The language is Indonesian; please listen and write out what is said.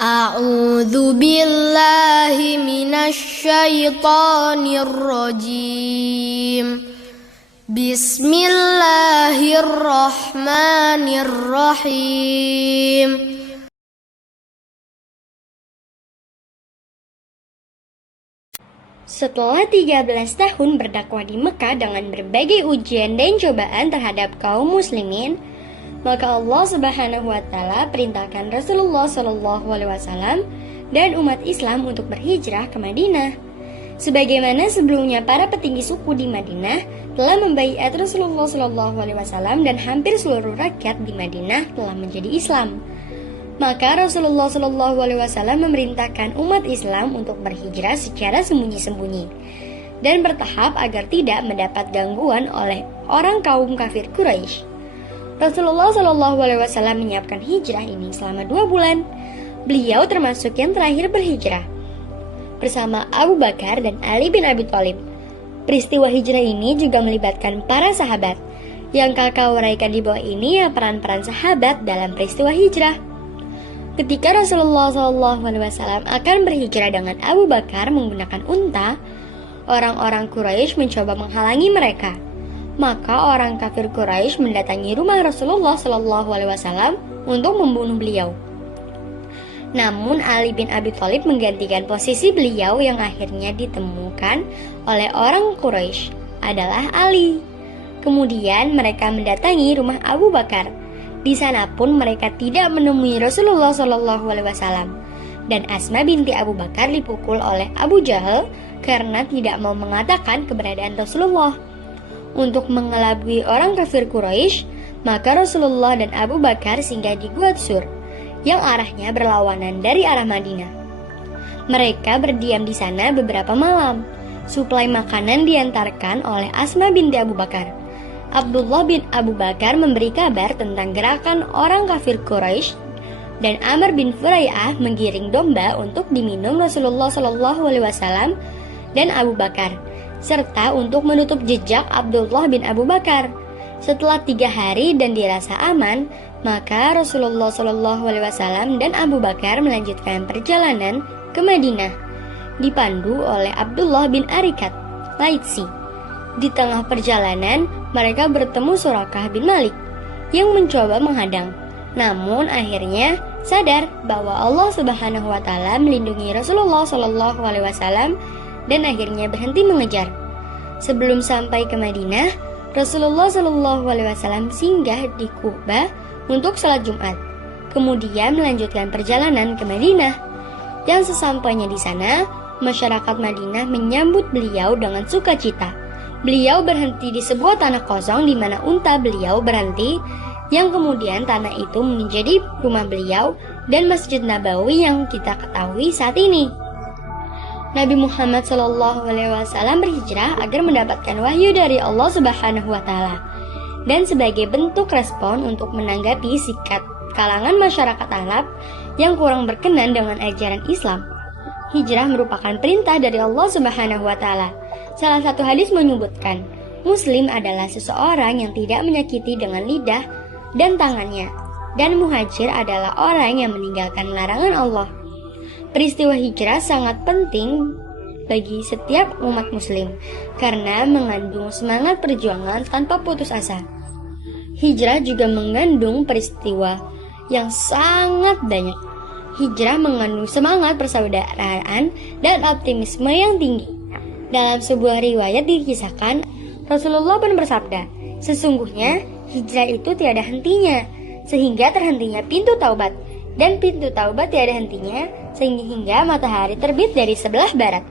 A'udzu billahi minasy syaithanir rajim. Bismillahirrahmanirrahim. Setelah 13 tahun berdakwah di Mekah dengan berbagai ujian dan cobaan terhadap kaum muslimin, maka Allah Subhanahu wa taala perintahkan Rasulullah Shallallahu alaihi wasallam dan umat Islam untuk berhijrah ke Madinah. Sebagaimana sebelumnya para petinggi suku di Madinah telah membaiat Rasulullah Shallallahu alaihi wasallam dan hampir seluruh rakyat di Madinah telah menjadi Islam. Maka Rasulullah Shallallahu alaihi wasallam memerintahkan umat Islam untuk berhijrah secara sembunyi-sembunyi dan bertahap agar tidak mendapat gangguan oleh orang kaum kafir Quraisy. Rasulullah Shallallahu alaihi wasallam menyiapkan hijrah ini selama 2 bulan. Beliau termasuk yang terakhir berhijrah bersama Abu Bakar dan Ali bin Abi Thalib. Peristiwa hijrah ini juga melibatkan para sahabat. Yang kakak uraikan di bawah ini peran-peran sahabat dalam peristiwa hijrah. Ketika Rasulullah Shallallahu alaihi wasallam akan berhijrah dengan Abu Bakar menggunakan unta, orang-orang Quraisy mencoba menghalangi mereka. Maka orang kafir Quraisy mendatangi rumah Rasulullah Shallallahu alaihi wasallam untuk membunuh beliau. Namun Ali bin Abi Thalib menggantikan posisi beliau yang akhirnya ditemukan oleh orang Quraisy adalah Ali. Kemudian mereka mendatangi rumah Abu Bakar. Di sana pun mereka tidak menemui Rasulullah Shallallahu alaihi wasallam. Dan Asma binti Abu Bakar dipukul oleh Abu Jahal karena tidak mau mengatakan keberadaan Rasulullah. Untuk mengelabui orang kafir Quraisy, maka Rasulullah dan Abu Bakar singgah di Gua Tsur yang arahnya berlawanan dari arah Madinah. Mereka berdiam di sana beberapa malam. Suplai makanan diantarkan oleh Asma binti Abu Bakar. Abdullah bin Abu Bakar memberi kabar tentang gerakan orang kafir Quraisy dan Amr bin Furai'ah menggiring domba untuk diminum Rasulullah Shallallahu alaihi wasallam dan Abu Bakar, serta untuk menutup jejak Abdullah bin Abu Bakar. Setelah 3 hari dan dirasa aman, maka Rasulullah Shallallahu alaihi wasallam dan Abu Bakar melanjutkan perjalanan ke Madinah, dipandu oleh Abdullah bin Arikat Laitsi. Di tengah perjalanan, mereka bertemu Surakah bin Malik yang mencoba menghadang. Namun akhirnya sadar bahwa Allah Subhanahu wa taala melindungi Rasulullah Shallallahu alaihi wasallam dan akhirnya berhenti mengejar. Sebelum sampai ke Madinah, Rasulullah Shallallahu alaihi wasallam singgah di Ku'bah untuk salat Jumat. Kemudian melanjutkan perjalanan ke Madinah. Yang sesampainya di sana, masyarakat Madinah menyambut beliau dengan sukacita. Beliau berhenti di sebuah tanah kosong di mana unta beliau berhenti, yang kemudian tanah itu menjadi rumah beliau dan Masjid Nabawi yang kita ketahui saat ini. Nabi Muhammad SAW berhijrah agar mendapatkan wahyu dari Allah Subhanahu wa taala dan sebagai bentuk respon untuk menanggapi sikap kalangan masyarakat Arab yang kurang berkenan dengan ajaran Islam. Hijrah merupakan perintah dari Allah Subhanahu wa taala. Salah satu hadis menyebutkan, Muslim adalah seseorang yang tidak menyakiti dengan lidah dan tangannya, dan muhajir adalah orang yang meninggalkan larangan Allah. Peristiwa hijrah sangat penting bagi setiap umat muslim karena mengandung semangat perjuangan tanpa putus asa. Hijrah juga mengandung peristiwa yang sangat banyak. Hijrah mengandung semangat persaudaraan dan optimisme yang tinggi. Dalam sebuah riwayat dikisahkan, Rasulullah pun bersabda, sesungguhnya hijrah itu tiada hentinya, sehingga terhentinya pintu taubat. Dan pintu taubat tiada hentinya sehingga matahari terbit dari sebelah barat.